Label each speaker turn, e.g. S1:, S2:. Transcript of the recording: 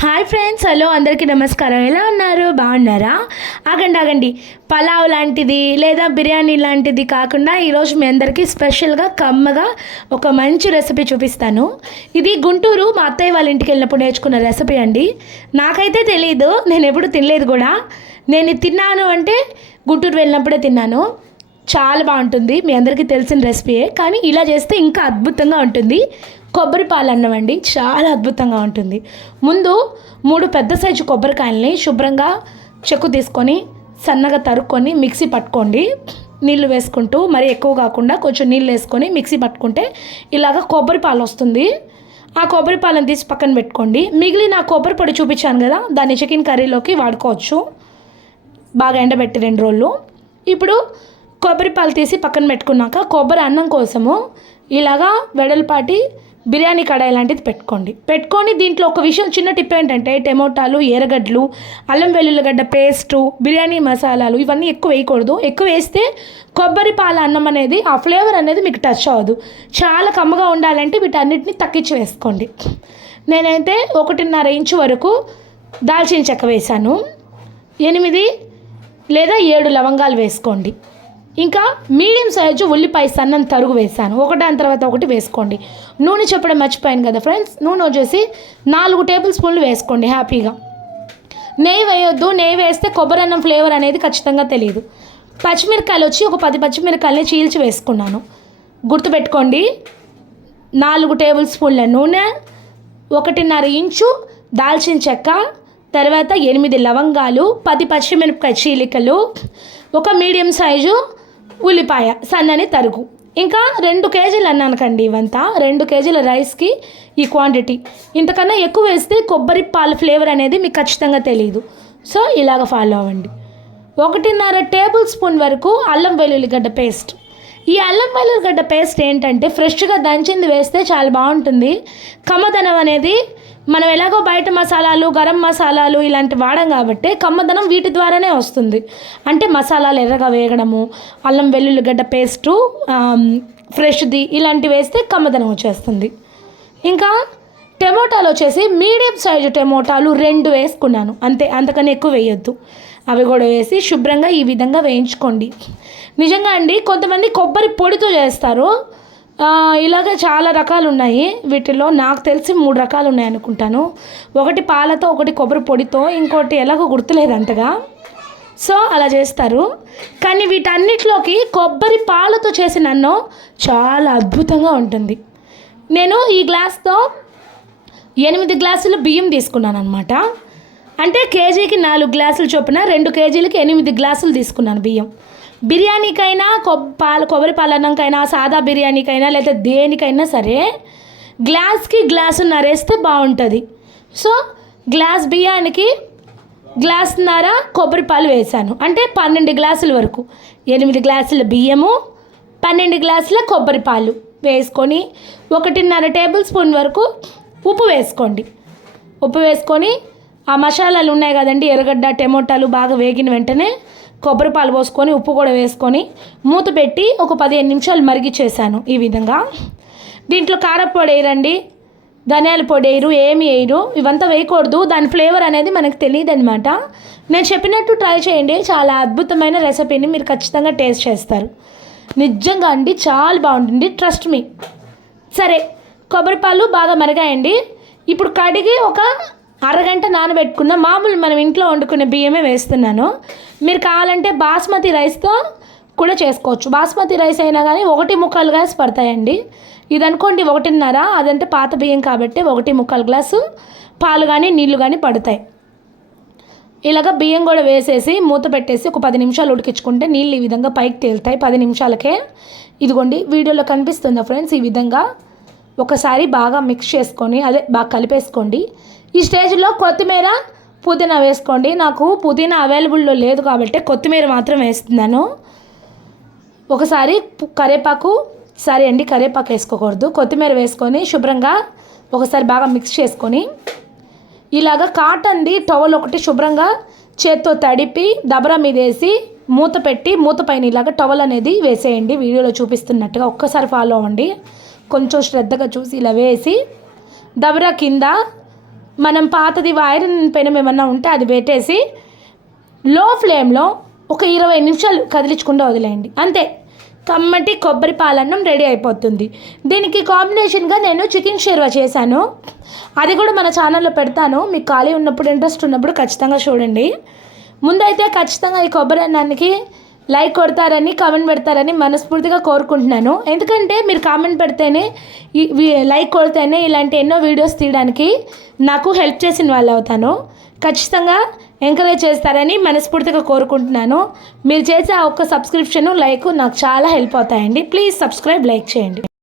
S1: Hi friends hello అందరికీ నమస్కారం. ఎలా ఉన్నారు? బాగున్నారా? ఆగండి ఆగండి. పలావ్ లాంటిది లేదా బిర్యానీ లాంటిది కాకుండా ఈరోజు మీ అందరికీ స్పెషల్గా కమ్మగా ఒక మంచి రెసిపీ చూపిస్తాను. ఇది గుంటూరు మా అత్తయ్య వాళ్ళ ఇంటికి వెళ్ళినప్పుడు నేర్చుకున్న రెసిపీ అండి. నాకైతే తెలియదు నేను ఎప్పుడు తినలేదు కూడా. నేను తిన్నాను అంటే గుంటూరు వెళ్ళినప్పుడే తిన్నాను. చాలా బాగుంటుంది. మీ అందరికీ తెలిసిన రెసిపీయే కానీ ఇలా చేస్తే ఇంకా అద్భుతంగా ఉంటుంది. కొబ్బరి పాలు అన్నం అండి. చాలా అద్భుతంగా ఉంటుంది. ముందు మూడు పెద్ద సైజు కొబ్బరికాయల్ని శుభ్రంగా చెక్కు తీసుకొని సన్నగా తరుక్కొని మిక్సీ పట్టుకోండి. నీళ్ళు వేసుకుంటూ మరి ఎక్కువ కాకుండా కొంచెం నీళ్ళు వేసుకొని మిక్సీ పట్టుకుంటే ఇలాగ కొబ్బరి పాలు వస్తుంది. ఆ కొబ్బరి పాలను తీసి పక్కన పెట్టుకోండి. మిగిలిన ఆ కొబ్బరి పొడి చూపించాను కదా దాన్ని చికెన్ కర్రీలోకి వాడుకోవచ్చు. బాగా ఎండబెట్టి రెండు రోజులు. ఇప్పుడు కొబ్బరి పాలు తీసి పక్కన పెట్టుకున్నాక కొబ్బరి అన్నం కోసము ఇలాగా వెడల్పాటి బిర్యానీ కడాయి లాంటిది పెట్టుకోండి. పెట్టుకొని దీంట్లో ఒక విషయం చిన్న టిప్ ఏంటంటే టమోటాలు ఎర్రగడ్డలు అల్లం వెల్లుల్లిగడ్డ పేస్టు బిర్యానీ మసాలాలు ఇవన్నీ ఎక్కువ వేయకూడదు. ఎక్కువ వేస్తే కొబ్బరి పాల అన్నం అనేది ఆ ఫ్లేవర్ అనేది మీకు టచ్ అవ్వదు. చాలా కమ్మగా ఉండాలంటే వీటన్నిటిని తగ్గించి వేసుకోండి. నేనైతే ఒకటిన్నర ఇంచు వరకు దాల్చిన చెక్క వేశాను. ఎనిమిది లేదా ఏడు లవంగాలు వేసుకోండి. ఇంకా మీడియం సైజు ఉల్లిపాయ సన్నం తరుగు వేసాను ఒకదాని తర్వాత ఒకటి వేసుకోండి. నూనె చెప్పడం మర్చిపోయాను కదా ఫ్రెండ్స్. నూనె వచ్చేసి నాలుగు టేబుల్ స్పూన్లు వేసుకోండి హ్యాపీగా. నెయ్యి వేయొద్దు. నెయ్యి వేస్తే కొబ్బరి అన్నం ఫ్లేవర్ అనేది ఖచ్చితంగా తెలియదు. పచ్చిమిరకాయలు వచ్చి ఒక పది పచ్చిమిరకాయలని చీల్చి వేసుకున్నాను. గుర్తుపెట్టుకోండి. నాలుగు టేబుల్ స్పూన్ల నూనె ఒకటిన్నర ఇంచు దాల్చిన చెక్క తర్వాత ఎనిమిది లవంగాలు పది పచ్చిమిరపకాయ చీలికలు ఒక మీడియం సైజు ఉల్లిపాయ సన్నని తరుగు. ఇంకా రెండు కేజీలు అన్నానుకండి ఇవంతా. రెండు కేజీల రైస్కి ఈ క్వాంటిటీ. ఇంతకన్నా ఎక్కువ వేస్తే కొబ్బరి పాల ఫ్లేవర్ అనేది మీకు ఖచ్చితంగా తెలియదు సో ఇలాగ ఫాలో అవ్వండి. ఒకటిన్నర టేబుల్ స్పూన్ వరకు అల్లం వెల్లుల్లిగడ్డ పేస్ట్. ఈ అల్లం వెల్లుల్లిగడ్డ పేస్ట్ ఏంటంటే ఫ్రెష్గా దంచింది వేస్తే చాలా బాగుంటుంది. కమ్మదనం అనేది మనం ఎలాగో బయట మసాలాలు గరం మసాలాలు ఇలాంటి వాడం కాబట్టి కమ్మదనం వీటి ద్వారానే వస్తుంది. అంటే మసాలాలు ఎర్రగా వేగడము అల్లం వెల్లుల్లిగడ్డ పేస్టు ఫ్రెష్ది ఇలాంటివి వేస్తే కమ్మదనం వచ్చేస్తుంది. ఇంకా టమోటాలు వచ్చేసి మీడియం సైజు టమోటాలు రెండు వేసుకున్నాను. అంతే అంతకన్నా ఎక్కువ వేయొద్దు. అవి కూడా వేసి శుభ్రంగా ఈ విధంగా వేయించుకోండి. నిజంగా అండి కొంతమంది కొబ్బరి పొడితో చేస్తారు. ఇలాగ చాలా రకాలు ఉన్నాయి వీటిలో నాకు తెలిసి మూడు రకాలు ఉన్నాయి అనుకుంటాను. ఒకటి పాలతో ఒకటి కొబ్బరి పొడితో ఇంకోటి ఎలాగో గుర్తులేదు అంతగా. సో అలా చేస్తారు. కానీ వీటన్నిటిలోకి కొబ్బరి పాలతో చేసిన అన్నం చాలా అద్భుతంగా ఉంటుంది. నేను ఈ గ్లాస్తో ఎనిమిది గ్లాసులు బియ్యం తీసుకున్నాను అనమాట అంటే కేజీకి నాలుగు గ్లాసులు చొప్పున రెండు కేజీలకి ఎనిమిది గ్లాసులు తీసుకున్నాను బియ్యం. బిర్యానీకైనా కొబ్ పాల కొబ్బరి పాలన్నంకైనా సాదా బిర్యానీకైనా లేదా దేనికైనా సరే గ్లాస్కి గ్లాసు నరేస్తే బాగుంటుంది సో గ్లాస్ బియ్యానికి గ్లాసున్నర కొబ్బరి పాలు వేశాను అంటే పన్నెండు గ్లాసుల వరకు. ఎనిమిది గ్లాసుల బియ్యము పన్నెండు గ్లాసుల కొబ్బరి పాలు వేసుకొని ఒకటిన్నర టేబుల్ స్పూన్ వరకు ఉప్పు వేసుకోండి. ఉప్పు వేసుకొని ఆ మసాలాలు ఉన్నాయి కదండి ఎర్రగడ్డ టమోటాలు బాగా వేగిన వెంటనే కొబ్బరి పాలు పోసుకొని ఉప్పు కూడా వేసుకొని మూత పెట్టి ఒక పదిహేను నిమిషాలు మరిగిచ్చేసాను ఈ విధంగా. దీంట్లో కారపొడి వేయరండి. ధనియాల పొడి వేయరు ఏమి వేయరు. ఇవంతా వేయకూడదు. దాని ఫ్లేవర్ అనేది మనకు తెలియదు అనమాట నేను చెప్పినట్టు ట్రై చేయండి. చాలా అద్భుతమైన రెసిపీని మీరు ఖచ్చితంగా టేస్ట్ చేస్తారు. నిజంగా అండి చాలా బాగుంటుంది. ట్రస్ట్ మీ సరే కొబ్బరి పాలు బాగా మరిగాయండి. ఇప్పుడు కడిగి ఒక అరగంట నానబెట్టుకున్న మామూలు మనం ఇంట్లో వండుకునే బియ్యమే వేస్తున్నాను. మీరు కావాలంటే బాస్మతి రైస్తో కూడా చేసుకోవచ్చు. బాస్మతి రైస్ అయినా కానీ ఒకటి ముక్కలు గ్లాస్ పడతాయండి. ఇది అనుకోండి ఒకటిన్నర అదంటే పాత బియ్యం కాబట్టి ఒకటి ముక్కలు గ్లాసు. పాలు కానీ నీళ్ళు కానీ పడతాయి. ఇలాగ బియ్యం కూడా వేసేసి మూత పెట్టేసి ఒక పది నిమిషాలు ఉడికించుకుంటే నీళ్ళు ఈ విధంగా పైకి తేలుతాయి. పది నిమిషాలకే. ఇదిగోండి వీడియోలో కనిపిస్తుందా ఫ్రెండ్స్ ఈ విధంగా? ఒకసారి బాగా మిక్స్ చేసుకొని అదే బాగా కలిపేసుకోండి. ఈ స్టేజ్లో కొత్తిమీర పుదీనా వేసుకోండి. నాకు పుదీనా అవైలబుల్లో లేదు కాబట్టి కొత్తిమీర మాత్రం వేస్తున్నాను. ఒకసారి కరేపాకు సరే అండి కరేపాకు వేసుకోకూడదు. కొత్తిమీర వేసుకొని శుభ్రంగా ఒకసారి బాగా మిక్స్ చేసుకొని ఇలాగ కాటన్ది టవల్ ఒకటి శుభ్రంగా చేత్తో తడిపి దబరా మీద వేసి మూత పెట్టి మూత పైన ఇలాగ టవల్ అనేది వేసేయండి. వీడియోలో చూపిస్తున్నట్టుగా ఒక్కసారి ఫాలో అవ్వండి. కొంచెం శ్రద్ధగా చూసి ఇలా వేసి దబరా కింద మనం పాతది వైరన్ పెనం ఏమన్నా ఉంటే అది పెట్టేసి లో ఫ్లేమ్లో ఒక ఇరవై నిమిషాలు కదిలించకుండా వదిలేయండి. అంతే. కమ్మటి కొబ్బరి పాలన్నం రెడీ అయిపోతుంది. దీనికి కాంబినేషన్గా నేను చికెన్ షేర్వా చేశాను. అది కూడా మన ఛానల్లో పెడతాను. మీకు ఖాళీ ఉన్నప్పుడు ఇంట్రెస్ట్ ఉన్నప్పుడు ఖచ్చితంగా చూడండి. ముందైతే ఖచ్చితంగా ఈ కొబ్బరి అన్నానికి లైక్ కొడతారని కామెంట్ పెడతారని మనస్ఫూర్తిగా కోరుకుంటున్నాను. ఎందుకంటే మీరు కామెంట్ పెడితేనే లైక్ కొడితేనే ఇలాంటి ఎన్నో వీడియోస్ తీయడానికి నాకు హెల్ప్ చేసిన వాళ్ళు అవుతాను. ఖచ్చితంగా ఎంకరేజ్ చేస్తారని మనస్ఫూర్తిగా కోరుకుంటున్నాను. మీరు చేసే ఆ ఒక్క సబ్స్క్రిప్షన్ లైక్ నాకు చాలా హెల్ప్ అవుతాయండి. ప్లీజ్ సబ్స్క్రైబ్ లైక్ చేయండి.